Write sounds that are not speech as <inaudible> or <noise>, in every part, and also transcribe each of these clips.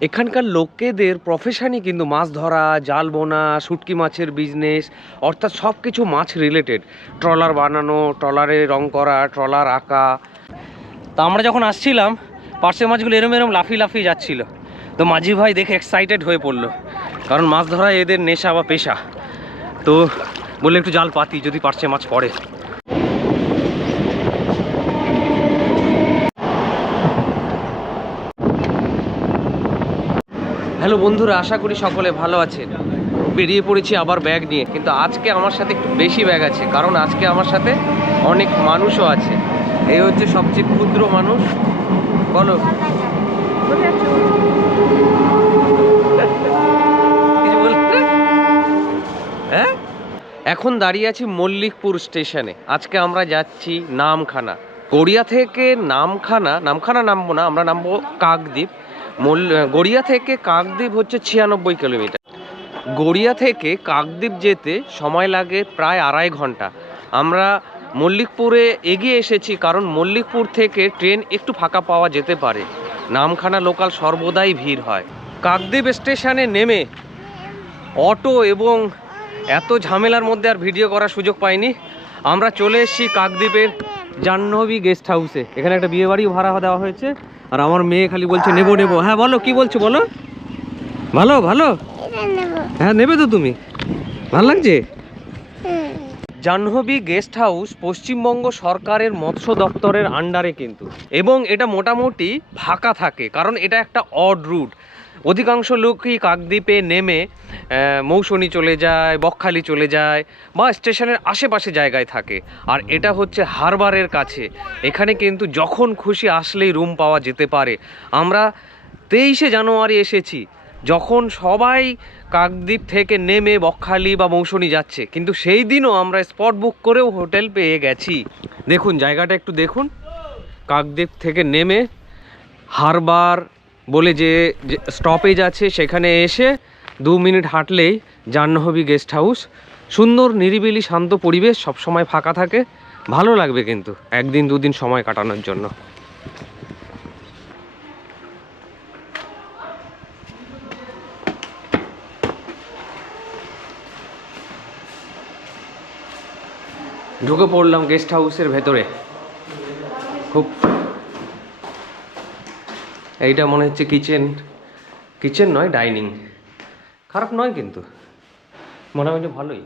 এখানকার লোকেদের প্রফেশনই কিন্তু মাছ ধরা, জাল বোনা, শুটকি মাছের বিজনেস অর্থাৎ সব কিছু মাছ রিলেটেড ট্রলার বানানো, ট্রলারে রং করা, ট্রলার আঁকা। তা আমরা যখন আসছিলাম পার্শে মাছগুলো এরম এরম লাফি লাফি যাচ্ছিল। তো মাঝি ভাই দেখে এক্সাইটেড হয়ে পড়ল। কারণ মাছ ধরা এদের নেশা বা পেশা। তো বললে, একটু জাল পাতি, যদি পার্শে মাছ পড়ে। হ্যালো বন্ধুরা, আশা করি সকলে ভালো আছেন। বেরিয়ে পড়েছি আবার ব্যাগ নিয়ে, কিন্তু আজকে আমার সাথে একটু বেশি ব্যাগ আছে, কারণ আজকে আমার সাথে অনেক মানুষও আছে। এই হচ্ছে সবচেয়ে ক্ষুদ্র মানুষ। বলো হ্যাঁ? এখন দাঁড়িয়ে আছি মল্লিকপুর স্টেশনে। আজকে আমরা যাচ্ছি নামখানা। গড়িয়া থেকে নামখানা নামখানা নামবো না, আমরা নামবো কাকদ্বীপ। গড়িয়া থেকে কাকদ্বীপ হচ্ছে ছিয়ানব্বই কিলোমিটার। গড়িয়া থেকে কাকদ্বীপ যেতে সময় লাগে প্রায় আড়াই ঘণ্টা। আমরা মল্লিকপুরে এগিয়ে এসেছি কারণ মল্লিকপুর থেকে ট্রেন একটু ফাঁকা পাওয়া যেতে পারে। নামখানা লোকাল সর্বদাই ভিড় হয়। কাকদ্বীপ স্টেশনে নেমে অটো এবং এত ঝামেলার মধ্যে আর ভিডিও করার সুযোগ পাইনি। আমরা চলে এসেছি কাকদ্বীপের জাহ্নবী গেস্ট হাউসে। এখানে একটা বিয়ে বাড়িও ভাড়া দেওয়া হয়েছে। আর আমার মেয়ে খালি বলছে, নেব নেব। হ্যাঁ বলো, কি বলছো, বলো। ভালো ভালো? হ্যাঁ নেবে তো তুমি। ভালো লাগছে? জাহ্নবী গেস্ট হাউস পশ্চিমবঙ্গ সরকারের মৎস্য দপ্তরের আন্ডারে কিন্তু। এবং এটা মোটামুটি ফাঁকা থাকে, কারণ এটা একটা অড রুট অধিকাংশ লোকই কাকদ্বীপে নেমে মৌসুনি চলে যায়, বকখালি চলে যায় বা স্টেশনের আশেপাশে জায়গায় থাকে। আর এটা হচ্ছে হারবারের কাছে। এখানে কিন্তু যখন খুশি আসলেই রুম পাওয়া যেতে পারে। আমরা তেইশে জানুয়ারি এসেছি। যখন সবাই কাকদ্বীপ থেকে নেমে বকখালি বা মৌসুনি যাচ্ছে, কিন্তু সেই দিনও আমরা স্পট বুক করেও হোটেল পেয়ে গেছি। দেখুন, জায়গাটা একটু দেখুন। কাকদ্বীপ থেকে নেমে হারবার বলে যে স্টপেজ আছে, সেখানে এসে দু মিনিট হাঁটলেই জাহ্নবী গেস্ট হাউস সুন্দর, নিরিবিলি, শান্ত পরিবেশ সবসময় ফাঁকা থাকে। ভালো লাগবে কিন্তু, একদিন, দুদিন সময় কাটানোর জন্য। ঢুকে পড়লাম গেস্ট হাউসের ভেতরে। খুব এইটা মনে হচ্ছে কিচেন। কিচেন নয়, ডাইনিং। খারাপ নয় কিন্তু। মোটামুটি ভালোই।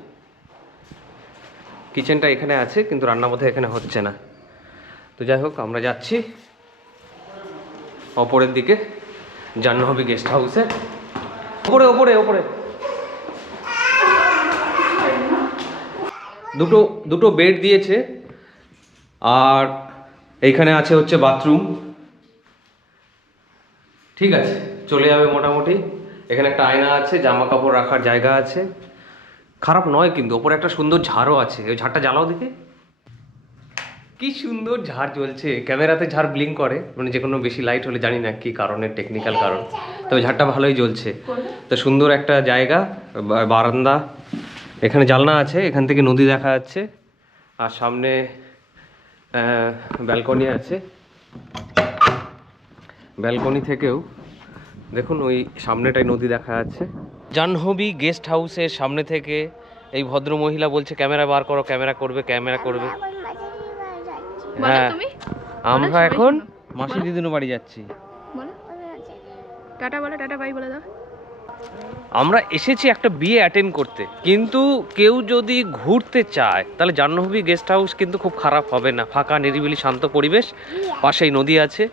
কিচেনটা এখানে আছে, কিন্তু রান্না বোধহয় এখানে হচ্ছে না। তো যাই হোক, আমরা যাচ্ছি। অপরের দিকে। জাহ্নবী গেস্ট হাউসে ওপরে ওপরে ওপরে। দুটো দুটো বেড দিয়েছে। আর এইখানে আছে হচ্ছে বাথরুম ঠিক আছে, চলে যাবে মোটামুটি। এখানে একটা আয়না আছে জামা কাপড় রাখার জায়গা আছে। খারাপ নয় কিন্তু, ওপরে একটা সুন্দর ঝাড়ও আছে। ওই ঝাড়টা জ্বালাও দেখে। কি সুন্দর ঝাড় জ্বলছে ক্যামেরাতে ঝাড় ব্লিঙ্ক করে মানে যে কোনো বেশি লাইট হলে জানি না কি কারণে টেকনিক্যাল কারণ। তবে ঝাড়টা ভালোই জ্বলছে। তো সুন্দর একটা জায়গা বারান্দা। এখানে জানলা আছে, এখান থেকে নদী দেখা যাচ্ছে। আর সামনে ব্যালকনি আছে। ব্যালকনি থেকেও। দেখুন ওই সামনেটাই নদী দেখা যাচ্ছে। জাহ্নবী গেস্ট হাউসের সামনে থেকে এই ভদ্র মহিলা বলছে ক্যামেরা বার করো ক্যামেরা করবে ক্যামেরা করবে। হ্যাঁ আমরা এখন। মাসি বলো। বাড়ি যাচ্ছি। টাটা বলো টাটা বাই বলে দাও। আমরা এসেছি একটা বিয়ে অ্যাটেন্ড করতে। কিন্তু কেউ যদি ঘুরতে চায় তাহলে জাহ্নবী গেস্ট হাউস কিন্তু খুব খারাপ হবে না। ফাঁকা নিরিবিলি শান্ত পরিবেশ। পাশেই নদী আছে।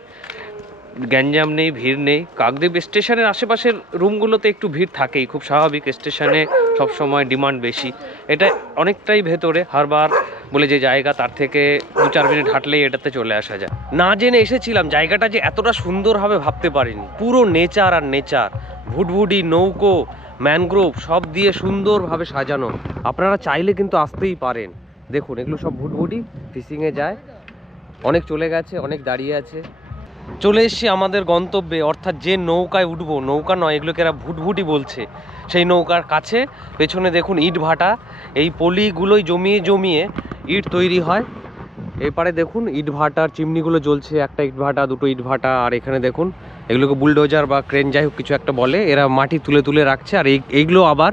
গ্যাঞ্জাম নেই, ভিড় নেই। কাকদ্বীপ স্টেশনের আশেপাশের রুমগুলোতে একটু ভিড় থাকেই। খুব স্বাভাবিক, স্টেশনে সবসময় ডিমান্ড বেশি। এটা অনেকটাই ভেতরে, হারবার বলে যে জায়গা, তার থেকে দু চার মিনিট হাঁটলেই এটাতে চলে আসা যায়। না জেনে এসেছিলাম, জায়গাটা যে এতটা সুন্দর হবে ভাবতে পারিনি। পুরো নেচার আর নেচার, ভুটভুটি, নৌকো, ম্যানগ্রোভ, সব দিয়ে সুন্দরভাবে সাজানো। আপনারা চাইলে কিন্তু আসতেই পারেন। দেখুন, এগুলো সব ভুটভুটি, ফিশিংয়ে যায়। অনেক চলে গেছে, অনেক দাঁড়িয়ে আছে। চলে এসছি আমাদের গন্তব্যে, অর্থাৎ যে নৌকায় উঠবো, নৌকা নয়, এগুলোকে এরা ভুটভুটি বলছে। সেই নৌকার কাছে, পেছনে দেখুন ইট ভাটা, এই পলিগুলোই জমিয়ে জমিয়ে ইট তৈরি হয়। এপারে দেখুন ইট ভাটার, চিমনিগুলো জ্বলছে, একটা ইট ভাটা, দুটো ইট ভাটা, আর এখানে দেখুন এগুলোকে বুলডোজার বা ক্রেন যাই হোক কিছু একটা বলে এরা মাটি তুলে তুলে রাখছে আর এই এইগুলো আবার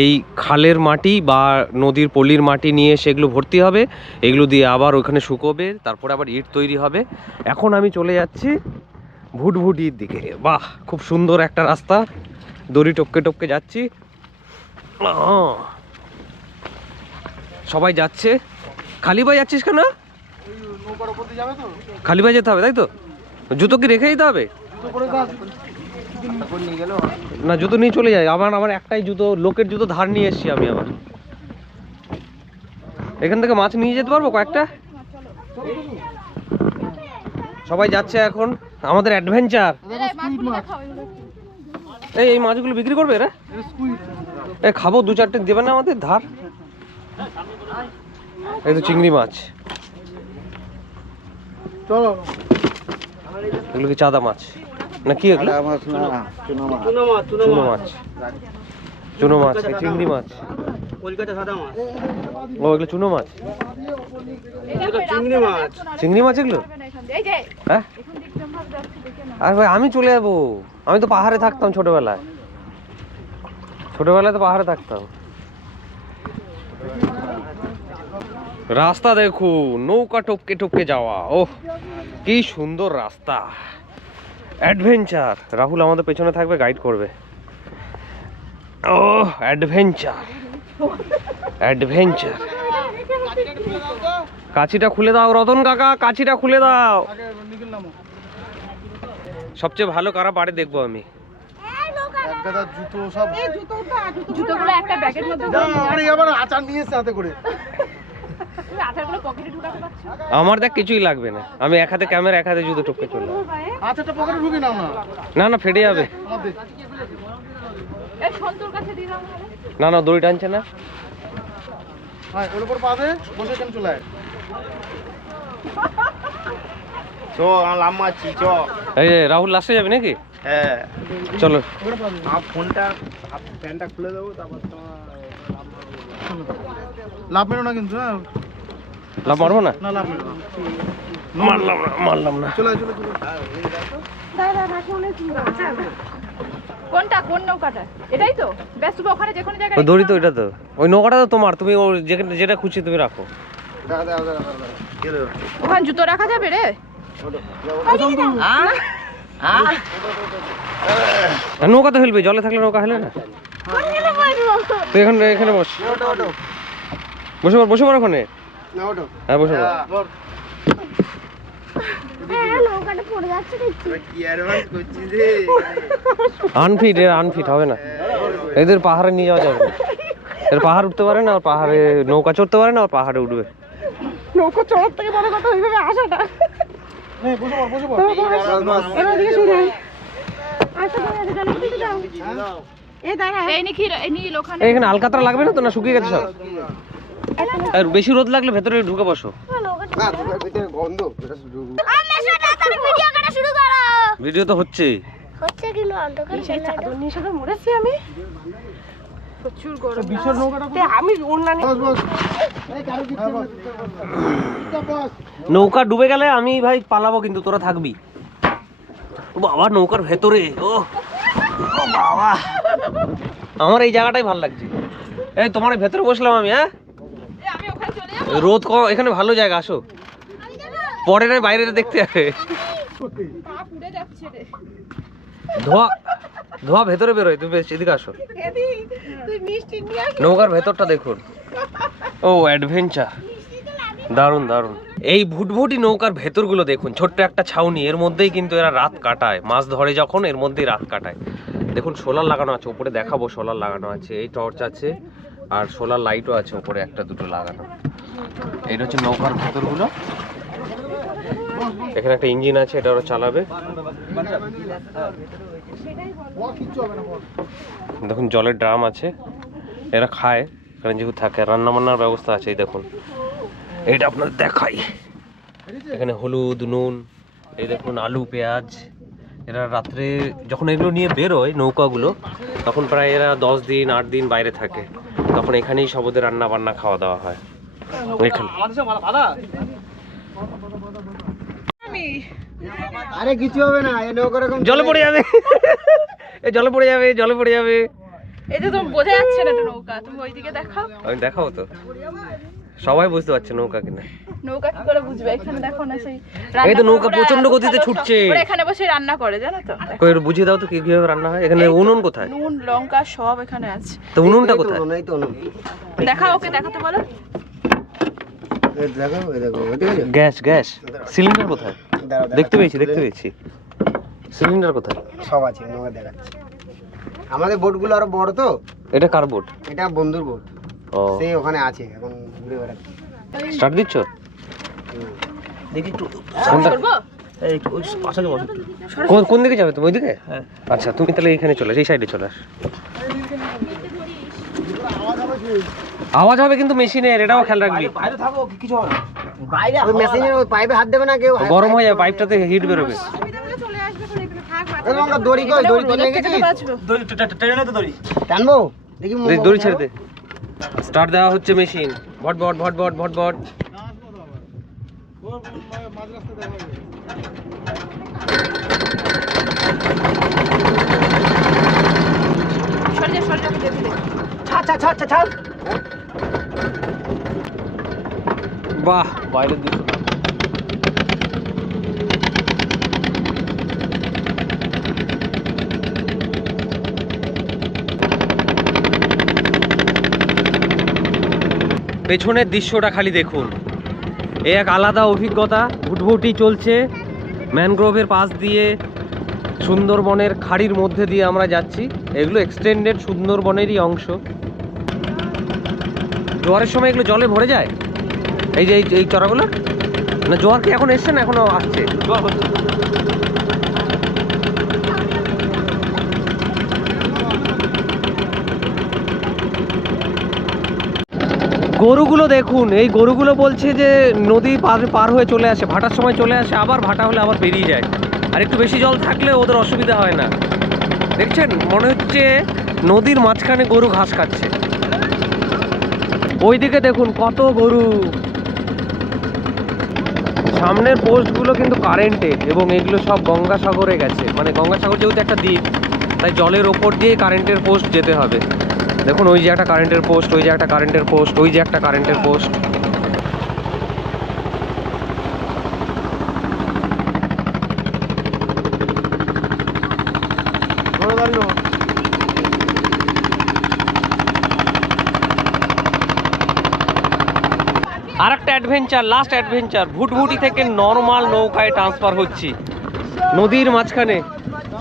এই খালের মাটি বা নদীর পলির মাটি নিয়ে সেগুলো ভর্তি হবে এগুলো দিয়ে আবার ওখানে শুকোবে তারপরে আবার ইট তৈরি হবে। এখন আমি চলে যাচ্ছি ভুটভুটির দিকে। বাহ খুব সুন্দর একটা রাস্তা। দড়ি টপকে টপকে যাচ্ছি। সবাই যাচ্ছে। খালি ভাই যাচ্ছিস কেন? খালি ভাই যেতে হবে তাই তো? জুতো কি রেখে দিতে হবে? না জুতো নিয়ে চলে যায় আমার আমার একটাই জুতো লোকের জুতো ধার নিয়ে এসেছি আমি আবার। এখান থেকে মাছ নিয়ে যেতে পারব কয়েকটা? সবাই যাচ্ছে এখন। আমাদের অ্যাডভেঞ্চার এই এই মাছগুলো বিক্রি করবে এরা? এ খাব দু চারটে দেবে না আমাদের ধার? এই তো চিংড়ি মাছ। চলো। এগুলো কি চাদা মাছ? না কি এগুলো? মাছ। না চুনো মাছ চুনো মাছ। চুনো মাছ এই চিংড়ি মাছ। কলকাতা সাদা মাছ। ও এগুলো চুনো মাছ? চিংড়ি মাছ। চিংড়ি মাছ এগুলো? এই যে হ্যাঁ? এখন দেখলাম ভাব যাচ্ছে দেখে না আর ভাই আমি চলে যাব। আমি তো পাহাড়ে থাকতাম ছোটবেলায়। ছোটবেলায় তো পাহাড়ে থাকতাম। রাস্তা দেখুন নৌকা টপকে টপকে যাওয়া। ওহ কি সুন্দর রাস্তা। অ্যাডভেঞ্চার। রাহুল আমাদের পেছনে থাকবে গাইড করবে। ও অ্যাডভেঞ্চার। অ্যাডভেঞ্চার। কাছিটা খুলে দাও রতন কাকা কাছিটা খুলে দাও। সবচেয়ে ভালো কারা পারে দেখব আমি? জুতো সব জুতোগুলো একটা ব্যাগের মধ্যে আবার আচার নিয়ে করে তুমি আঠারগুলো পকেটে ঢুকাতে পারছ আমার দেখ কিছুই লাগবে না। আমি এক হাতে ক্যামেরা এক হাতে জুতো টপকে চলে যাব। পকেটে ঢুকে নাও না। না না ফেটে যাবে। না না দড়ি টানছে না। হ্যাঁ ওর উপর পা দে বসে কেন চলে আয় চ লাম্মাচ্ছি চ। এই রাহুল লাস্টে যাবে নাকি? হ্যাঁ। চলো। ফোনটা প্যান্টটা খুলে দেবো তারপর তোমার লাভ মেরো না কিন্তু হ্যাঁ লাভ মারবো না না লাভ মেরো না মারলাম না মারলাম না চলে আয় চলে চলে কোনটা কোন নৌকাটা এটাই তো ব্যাস তুমি ওখানে যে কোনো জায়গায় ওই দড়ি তো ওইটা তো ওই নৌকাটা তো তোমার তুমি যেটা খুশি তুমি রাখো ওখানে জুতো রাখা যাবে রে নৌকা তো হেলবে জলে থাকলে নৌকা হেলে না তুই এখানে এখানে বস। বসে পড় বসে পড় ওখানে। হ্যাঁ বসে পড়। আনফিট এর আনফিট হবে না। এদের পাহাড়ে নিয়ে যাওয়া যাবে। এর পাহাড় উঠতে পারে না আর পাহাড়ে নৌকা চড়তে পারে না আর পাহাড়ে উঠবে। নৌকো চড়ার থেকে বড় কথা ওইভাবে আসাটা। নে বসে পড় বসে এখানে আলকাতরা লাগবে না তো না শুকিয়ে গেছে সব? আর বেশি রোদ লাগলে ভেতরে ঢুকে বসো। ভিডিও তো হচ্ছে। মরেছি আমি। প্রচুর গরম নৌকা ডুবে গেলে আমি ভাই পালাবো কিন্তু তোরা থাকবি। ও বাবা নৌকার ভেতরে ও। বাবা। আমার এই জায়গাটাই ভালো লাগছে। এই তোমার ভেতরে বসলাম আমি হ্যাঁ? রোদ কম, এখানে ভালো জায়গা, আসো। পরে না বাইরে দেখতে যাবে। ধোয়া ধোয়া ভেতরে বেরোয়, তুমি এদিকে আস। নৌকার ভেতরটা দেখুন। ও অ্যাডভেঞ্চার দারুণ দারুণ। এই ভুটভুটি নৌকার ভেতরগুলো দেখুন, ছোট্ট একটা ছাউনি, এর মধ্যেই কিন্তু এরা রাত কাটায়। মাছ ধরে যখন, এর মধ্যেই রাত কাটায়। দেখুন, সোলার লাগানো আছে, উপরে দেখাবো সোলার লাগানো আছে, এই টর্চ আছে, আর সোলার লাইটও আছে, উপরে একটা দুটো লাগানো। এটা হচ্ছে নৌকার ভেতরগুলো। এখানে একটা ইঞ্জিন আছে, এটা ওরা চালাবে। দেখুন, জলের ড্রাম আছে, এরা খায়, এখানে যেহেতু থাকে রান্না বান্নার ব্যবস্থা আছে, এই দেখুন। এটা আপনার দেখাই। এখানে হলুদ, নুন, এই দেখুন, আলু, পেঁয়াজ। এরা রাত্রে যখন এগুলো নিয়ে বেরোয় নৌকাগুলো তখন প্রায় এরা দশ দিন আট দিন বাইরে থাকে। তখন এখানেই সব ওদের রান্না বান্না খাওয়া দাওয়া হয়। এখানে। আরে কিছু হবে না এ নৌকা রকম জলে পড়ে যাবে। <laughs> এ জলে পড়ে যাবে জলে পড়ে যাবে। এই যে তুমি বোঝা যাচ্ছে না নৌকা তুমি ওইদিকে দেখাও। আমি দেখাবো তো। সবাই বুঝতে পারছে নৌকা কিনা। নৌকা কি করে বুঝবে? এখানে দেখো না সেই এই তো নৌকা ওরা- গতিতে ছুটছে। ওরা এখানে বসে রান্না করে জানো তো? কই বুঝিয়ে দাও তো কি কীভাবে রান্না হয়? এখানে উনুন কোথায়? নুন লঙ্কা সব এখানে আছে। তো উনুনটা কোথায়? উনুন, তো উনুন। দেখাও ওকে দেখাতে বলো। এই দেখো এই দেখো গ্যাস গ্যাস। সিলিন্ডার কোথায়? দাঁড়াও, দাঁড়াও। দেখতে পেয়েছি দেখতে পেয়েছি। সিলিন্ডার কোথায়? সব আছে নৌকা দেখাচ্ছি। আমাদের বোটগুলো আরও বড় তো? এটা কার বোট এটা বন্ধুর বোট ও। সে ওখানে আছে এখন স্টার্ট দিচ্ছ? দেখি একটু। কোন কোন দিকে যাবে তুমি? ওইদিকে আচ্ছা তুমি তাহলে এখানে চলে এই সাইডে চলে আস। আওয়াজ হবে কিন্তু মেশিনের এটাও খেয়াল রাখবি। ওই মেশিনের ওই পাইপে হাত দেবে না কেউ? গরম হয়ে যাবে পাইপটাতে হিট বেরোবে। দড়ি কই? দড়ি টানবো? দেখি দড়ি ছেড়ে দে। স্টার্ট দেওয়া হচ্ছে মেশিন। ভট ভট ভট ভট ভট ভট। বাহ বাইরের দৃশ্য। পেছনের দৃশ্যটা খালি দেখুন। এ এক আলাদা অভিজ্ঞতা, ভুটভুটি চলছে ম্যানগ্রোভের পাশ দিয়ে সুন্দরবনের খাড়ির মধ্যে দিয়ে আমরা যাচ্ছি। এগুলো এক্সটেন্ডেড সুন্দরবনেরই অংশ। জোয়ারের সময় এগুলো জলে ভরে যায়? এই যে, এই- চড়াগুলো না, জোয়ার কি এখন এসছে না এখনও আসছে? গরুগুলো দেখুন, এই গরুগুলো বলছে যে নদী পার পার হয়ে চলে আসে, ভাটার সময় চলে আসে, আবার ভাটা হলে আবার বেরিয়ে যায়। আর একটু বেশি জল থাকলে ওদের অসুবিধা হয় না। দেখছেন? মনে হচ্ছে নদীর মাঝখানে গরু ঘাস খাচ্ছে। ওইদিকে দেখুন কত গরু। সামনের পোস্টগুলো কিন্তু কারেন্টের এবং এগুলো সব গঙ্গাসাগরে গেছে। মানে গঙ্গাসাগর যেহেতু একটা দ্বীপ, তাই জলের ওপর দিয়ে কারেন্টের পোস্ট যেতে হবে। দেখুন, ওই যে একটা কারেন্টের পোস্ট ওই যে একটা কারেন্টের পোস্ট ওই যে একটা কারেন্টের পোস্ট ধরো ধরো আর একটা অ্যাডভেঞ্চার লাস্ট অ্যাডভেঞ্চার ভুটভুটি থেকে নর্মাল নৌকায় ট্রান্সফার হচ্ছি। নদীর মাঝখানে।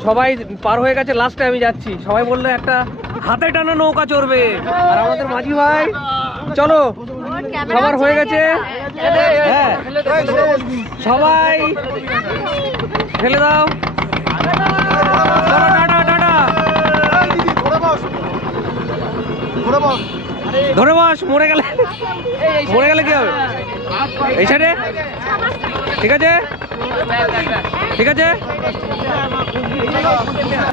সবাই পার হয়ে গেছে লাস্টে আমি যাচ্ছি। সবাই বলল, একটা হাতে টানা নৌকা চড়বে। আর আমাদের মাঝি ভাই চলো সবার হয়ে গেছে। হ্যাঁ সবাই ফেলে দাও। Tata tata. ধরে বস মরে গেলে মরে গেলে কি হবে? এই সাইডে? ঠিক আছে? ঠিক আছে?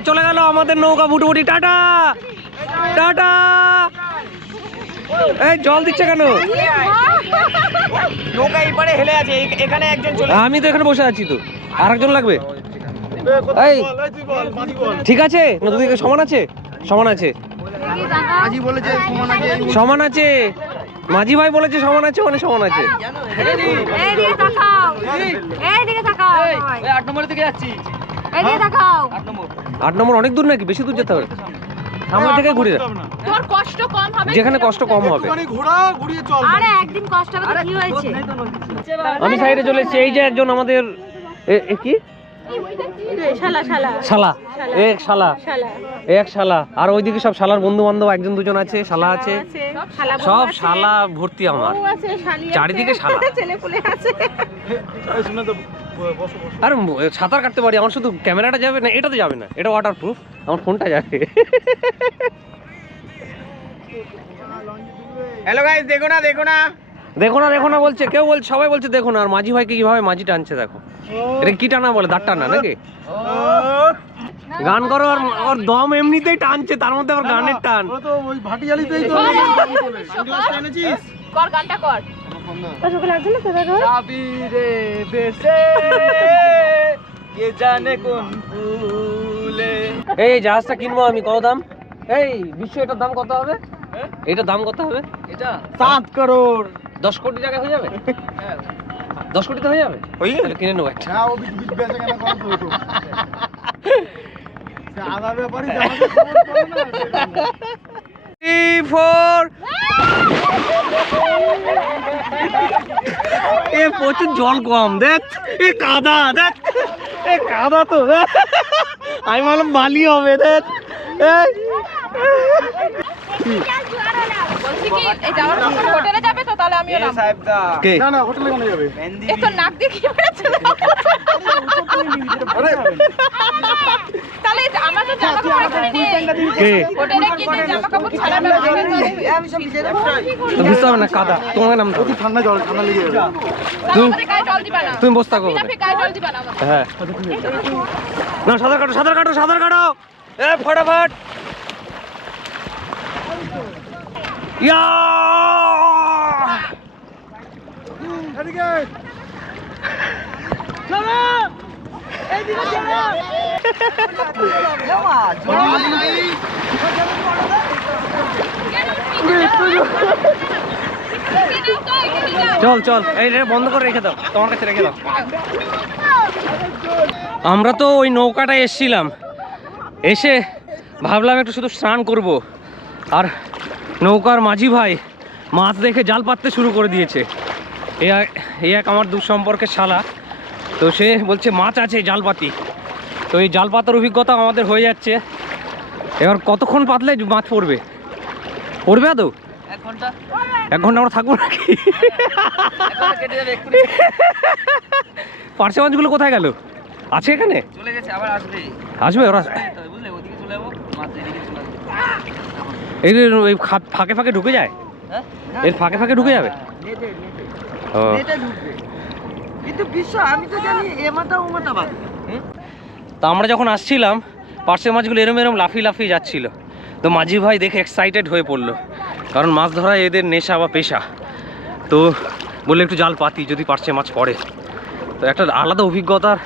চলে গেল আমাদের নৌকা বুটুবুটি টাটা। টাটা। এই জল দিচ্ছে কেন? নৌকা এই হেলে আছে এখানে একজন চলে আমি তো এখানে বসে আছি তো। আর একজন লাগবে? এই ঠিক আছে? সমান আছে? সমান আছে। সমান আছে মাঝি ভাই বলেছে সমান আছে মানে সমান আছে। আট নম্বর অনেক দূর নাকি? বেশি দূর যেতে হবে। সামনে থেকে ঘুরে যা। তোমার কষ্ট কম হবে যেখানে কষ্ট কম হবে। আরে একদিন কষ্ট করে কি হয়েছে? আমি সাইডে চলে এসেছি এই যে একজন আমাদের এ- কি? শালা শালা। শালা। এক শালা। শালা। এক শালা। আর ওইদিকে সব শালার বন্ধু বান্ধব একজন দুজন আছে শালা আছে। সব শালা ভর্তি আমার। চারিদিকে শালা। <laughs> ছেলে আর সাঁতার কাটতে পারি আমার শুধু ক্যামেরাটা যাবে না এটা তো যাবে না এটা ওয়াটার প্রুফ আমার ফোনটা যাবে। হ্যালো গাইস দেখো না দেখো না। দেখো না দেখো না বলছে কেউ বলছে সবাই বলছে দেখো না আর মাঝি ভাইকে কীভাবে মাঝি টানছে দেখো। এটা কি টানা বলে দাঁত টানা নাকি? গান করো আর ওর দম এমনিতেই টানছে তার মধ্যে আবার গানের টান। কর গানটা কর। তা লাগছে না সেটা রোজ রে বেসে কে জানে কোন ফুলে এই জাহাজটা কিনবো আমি কত দাম? এই বিশ্ব এটার দাম কত হবে? এটার দাম কত হবে? এটা? সাত করোড়। দশ কোটি টাকা হয়ে যাবে? দশ কোটিতে হয়ে যাবে? তাহলে কিনে নেব একটা। হ্যাঁ ও বিচ তো <laughs> আধা ব্যাপারই সেটা। ফোর এ প্রচুর জল কম দেখ এ কাদা দেখ এ কাদা তো দেখ আমি ভাবলাম বালি হবে দেখ এই। কি এই যাওয়ার সময় হোটেলে যাবে তো তাহলে আমিও নাম কে? না না হোটেলে কেন যাবে? এ তো নাক দিয়ে কি বেরোচ্ছে তাহলে আমরা তো জামা কাপড় এখানে নেই। কে? হোটেলে গিয়ে জামা কাপড় ছাড়া আমি সব ভিজে যাব তো বুঝতে হবে না কাদা। তোমাকে নাম অতি ঠান্ডা জল ঠান্ডা লেগে যাবে। আমাদের গায়ে জল দিবা না। তুমি গায়ে জল দিবা না হ্যাঁ। না সাঁতার কাটো সাঁতার কাটো সাঁতার কাটো। এ ফটাফট ইয়া এদিকে চল চল এই রে বন্ধ করে রেখে দাও তোমার কাছে রেখে দাও। আমরা তো ওই নৌকাটায় এসছিলাম। এসে ভাবলাম একটু শুধু স্নান করব। আর নৌকার মাঝি ভাই মাছ দেখে জাল পাততে শুরু করে দিয়েছে। এ এক- আমার দূর সম্পর্কের শালা। তো সে বলছে মাছ আছে জাল পাতি তো এই জাল পাতার অভিজ্ঞতা আমাদের হয়ে যাচ্ছে। এবার কতক্ষণ পাতলে মাছ পড়বে? পড়বে আদৌ? এক ঘণ্টা। এক ঘণ্টা আমরা থাকব নাকি? পার্সে মাছগুলো কোথায় গেল? আছে এখানে? চলে গেছে আবার আসবে। আসবে ওরা? বুঝলে ওদিকে চলে যাব মাছ এদিকে চলে আসবে এই ওই ফাঁকে ফাঁকে ঢুকে যায়? হ্যাঁ? এর ফাঁকে ফাঁকে ঢুকে যাবে? ও। কিন্তু বিশ্ব আমি তো জানি এ মাথা ও মাথা বাদ। তা আমরা যখন আসছিলাম পার্সে মাছগুলো এরম এরম লাফিয়ে লাফিয়ে যাচ্ছিল। তো মাঝি ভাই দেখে এক্সাইটেড হয়ে পড়ল। কারণ মাছ ধরা এদের নেশা বা পেশা। তো বললে একটু জাল পাতি যদি পার্সে মাছ পড়ে। তো একটা আলাদা অভিজ্ঞতার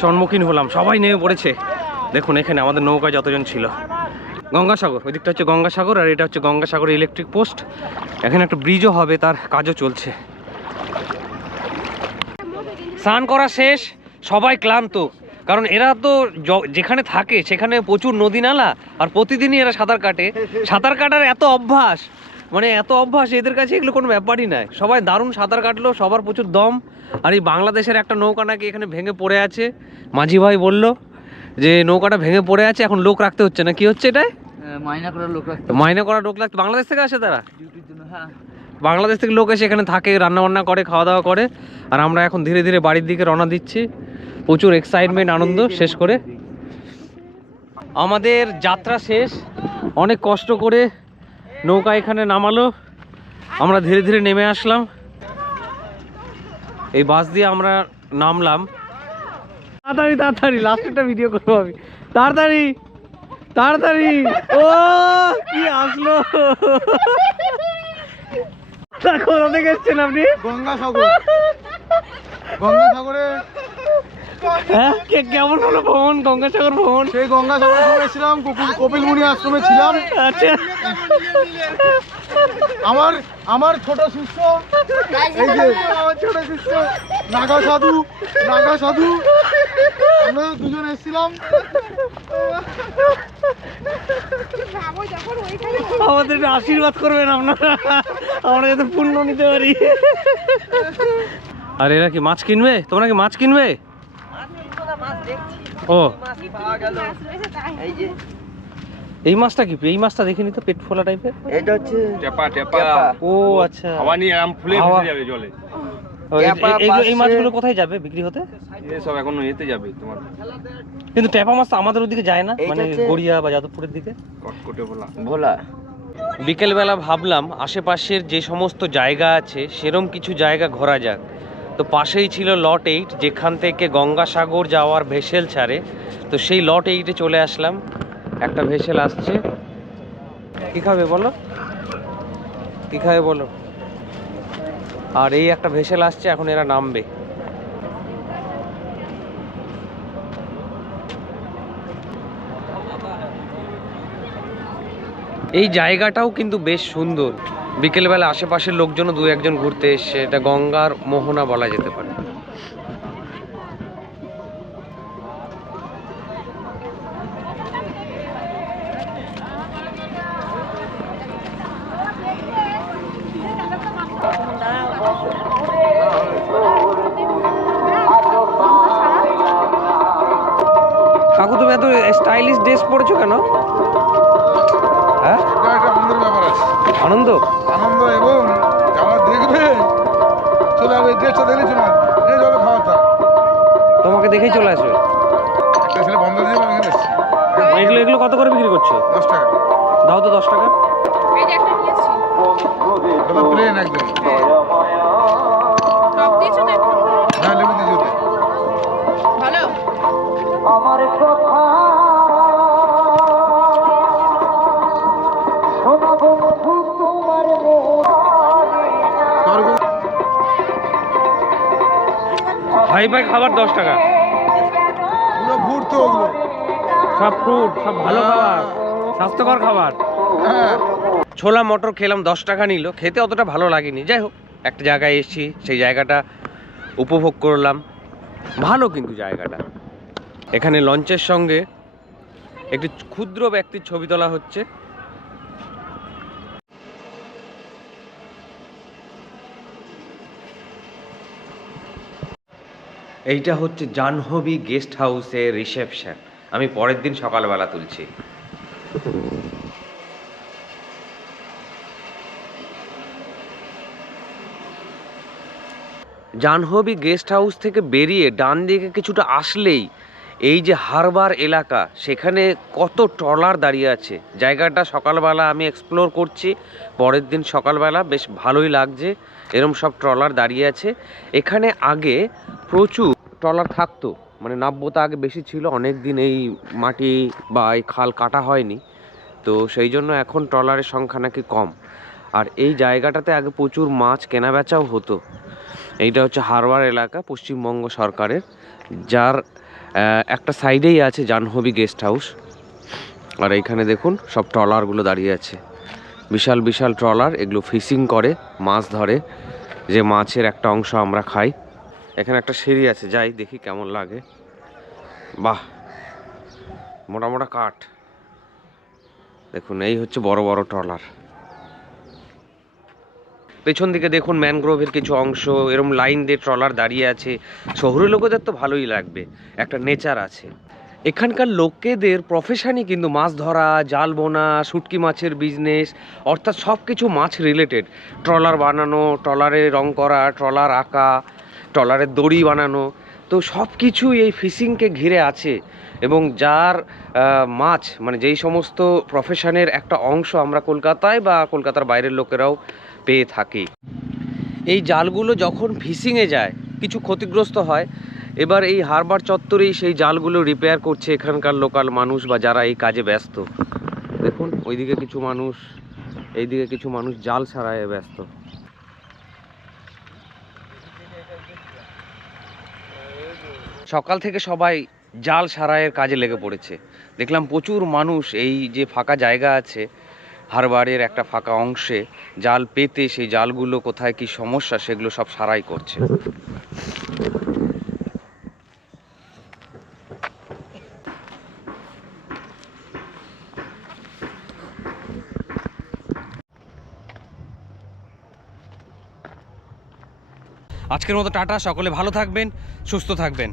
সম্মুখীন হলাম। সবাই নেমে পড়েছে। দেখুন এখানে আমাদের নৌকায় যতজন ছিল। গঙ্গাসাগর ওই দিকটা হচ্ছে গঙ্গাসাগর আর এটা হচ্ছে গঙ্গাসাগর ইলেকট্রিক পোস্ট এখানে একটা ব্রিজও হবে, তার কাজও চলছে। স্নান করা শেষ, সবাই ক্লান্ত। কারণ এরা তো যেখানে থাকে, সেখানে প্রচুর নদী নালা আর প্রতিদিনই এরা সাঁতার কাটে। সাঁতার কাটার এত অভ্যাস মানে এত অভ্যাস, এদের কাছে এগুলো কোনো ব্যাপারই নয় সবাই দারুণ সাঁতার কাটলো, সবার প্রচুর দম। আর এই বাংলাদেশের একটা নৌকা নাকি এখানে ভেঙে পড়ে আছে, মাঝি ভাই বলল যে নৌকাটা ভেঙে পড়ে আছে এখন লোক রাখতে হচ্ছে না। কি হচ্ছে এটাই মাইনা করার লোক রাখতে মাইনে করা লোক লাগতে বাংলাদেশ থেকে আসে তারা? হ্যাঁ। বাংলাদেশ থেকে লোক এসে এখানে থাকে রান্না বান্না করে খাওয়া দাওয়া করে। আর আমরা এখন ধীরে ধীরে বাড়ির দিকে রওনা দিচ্ছি। প্রচুর এক্সাইটমেন্ট আনন্দ শেষ করে। আমাদের যাত্রা শেষ। অনেক কষ্ট করে নৌকা এখানে নামালো। আমরা ধীরে ধীরে নেমে আসলাম। এই বাস দিয়ে আমরা নামলাম। তাড়াতাড়ি তাড়াতাড়ি লাস্টেরটা ভিডিও করব আমি। তাড়াতাড়ি তাড়াতাড়ি। ও কি আসলো? কোথা থেকে এসছেন আপনি? গঙ্গাসাগর। গঙ্গাসাগরে হ্যাঁ কে কেমন হলো ভ্রমণ গঙ্গাসাগর ভ্রমণ সেই গঙ্গাসাগরে ছিলাম কপিল মুনি আশ্রমে ছিলাম। আচ্ছা। আমার আমার ছোট শিষ্য এই যে আমার ছোট শিষ্য নাগা সাধু নাগা সাধু আমরা দুজন এসেছিলাম। আমাদের আশীর্বাদ করবেন আপনারা। আমরা যাতে পূর্ণ নিতে পারি। আর এরা কি মাছ কিনবে? তোমরা কি মাছ কিনবে? ও। মাছ পাওয়া গেল এই মাছটা কি? এই মাছটা দেখিনি তো পেট ফোলা টাইপের এটা হচ্ছে টেপা টেপা। ও আচ্ছা। হাওয়া নিয়ে আরাম ফুলে যাবে জলে। এই- মাছগুলো কোথায় যাবে বিক্রি হতে? এসব এখন এতে যাবে তোমার। কিন্তু ট্যাপা মাছ তো আমাদের ওদিকে যায় না মানে গড়িয়া বা যাদবপুরের দিকে। কটকটে বলা ভোলা। বিকেলবেলা ভাবলাম আশেপাশের যে সমস্ত জায়গা আছে সেরম কিছু জায়গা ঘোরা যাক। তো পাশেই ছিল লট এইট যেখান থেকে গঙ্গাসাগর যাওয়ার ভেসেল ছাড়ে। তো সেই লট এইটে চলে আসলাম। একটা ভেসেল আসছে। কি খাবে বলো? কি খাবে বলো? আর এই একটা ভেসেল আসছে, এখন এরা নামবে। এই জায়গাটাও কিন্তু বেশ সুন্দর। বিকেলবেলা আশেপাশের লোকজনও দু একজন ঘুরতে এসছে, এটা গঙ্গার মোহনা বলা যেতে পারে। ড্রেস পরেছো কেন? হ্যাঁ? এটা একটা আনন্দের ব্যাপার আছে। আনন্দ? আনন্দ এবং যারা দেখবে চলে আসবে ড্রেসটা দেখলে চলে আসবে। ড্রেস হবে খাওয়াটা তোমাকে দেখেই চলে আসবে। একটা ছেলে বন্ধ দিয়ে আমি এখানে এগুলো এগুলো কত করে বিক্রি করছ? দশ টাকা। দাও তো দশ টাকা। এই যে একটা নিয়েছি। প্লেন একদম। ভাই খাবার দশ টাকা। পুরো তো সব ফ্রুট সব ভালো খাবার স্বাস্থ্যকর খাবার। হ্যাঁ। ছোলা মটর খেলাম দশ টাকা নিল। খেতে অতটা ভালো লাগেনি। যাই হোক একটা জায়গায় এসেছি সেই জায়গাটা উপভোগ করলাম। ভালো কিন্তু জায়গাটা। এখানে লঞ্চের সঙ্গে একটি ক্ষুদ্র ব্যক্তির ছবি তোলা হচ্ছে। এইটা হচ্ছে জাহ্নবী গেস্ট হাউসের রিসেপশন। আমি পরের দিন সকালবেলা তুলছি। জাহ্নবী গেস্ট হাউস থেকে বেরিয়ে ডান দিকে কিছুটা আসলেই এই যে হারবার এলাকা, সেখানে কত ট্রলার দাঁড়িয়ে আছে। জায়গাটা সকালবেলা আমি এক্সপ্লোর করছি, পরের দিন সকালবেলা বেশ ভালোই লাগছে, এরম সব ট্রলার দাঁড়িয়ে আছে। এখানে আগে প্রচুর ট্রলার থাকতো মানে নাব্যতা আগে বেশি ছিল, অনেক দিন এই মাটি বা এই খাল কাটা হয়নি। তো সেই জন্য এখন ট্রলারের সংখ্যা নাকি কম। আর এই জায়গাটাতে আগে প্রচুর মাছ কেনা বেচাও হতো। এইটা হচ্ছে হারবার এলাকা, পশ্চিমবঙ্গ সরকারের, যার একটা সাইডেই আছে জাহ্নবী গেস্ট হাউস। আর এইখানে দেখুন, সব ট্রলারগুলো দাঁড়িয়ে আছে। বিশাল বিশাল ট্রলার, এগুলো ফিশিং করে, মাছ ধরে। যে মাছের একটা অংশ আমরা খাই। এখানে একটা সিঁড়ি আছে, যাই দেখি কেমন লাগে। বাহ, মোটা মোটা কাঠ। দেখুন, এই হচ্ছে বড় বড় ট্রলার। পেছন দিকে দেখুন ম্যানগ্রোভের কিছু অংশ, এরম লাইন দিয়ে ট্রলার দাঁড়িয়ে আছে। শহরের লোকেদের তো ভালোই লাগবে, একটা নেচার আছে। এখানকার লোকেদের প্রফেশনই কিন্তু মাছ ধরা, জাল বোনা, শুটকি মাছের বিজনেস অর্থাৎ সব কিছু মাছ রিলেটেড ট্রলার বানানো, ট্রলারে রং করা, ট্রলার আঁকা। ট্রলারের দড়ি বানানো। তো সব কিছুই এই ফিশিংকে ঘিরে আছে এবং যার মাছ মানে যেই সমস্ত প্রফেশনের একটা অংশ আমরা কলকাতায় বা কলকাতার বাইরের লোকেরাও পেয়ে থাকি। এই জালগুলো যখন ফিশিংয়ে যায়, কিছু ক্ষতিগ্রস্ত হয়, এবার এই হারবার চত্বরেই সেই জালগুলো রিপেয়ার করছে এখানকার লোকাল মানুষ বা যারা এই কাজে ব্যস্ত। দেখুন, ওইদিকে কিছু মানুষ, এইদিকে কিছু মানুষ জাল ছাড়ায় ব্যস্ত। সকাল থেকে সবাই জাল সারাইয়ের কাজে লেগে পড়েছে। দেখলাম প্রচুর মানুষ এই যে ফাঁকা জায়গা আছে, হারবারের একটা ফাঁকা অংশে জাল পেতে সেই জালগুলো কোথায় কি সমস্যা সেগুলো সব সারাই করছে। আজকের মতো টাটা, সকলে ভালো থাকবেন, সুস্থ থাকবেন।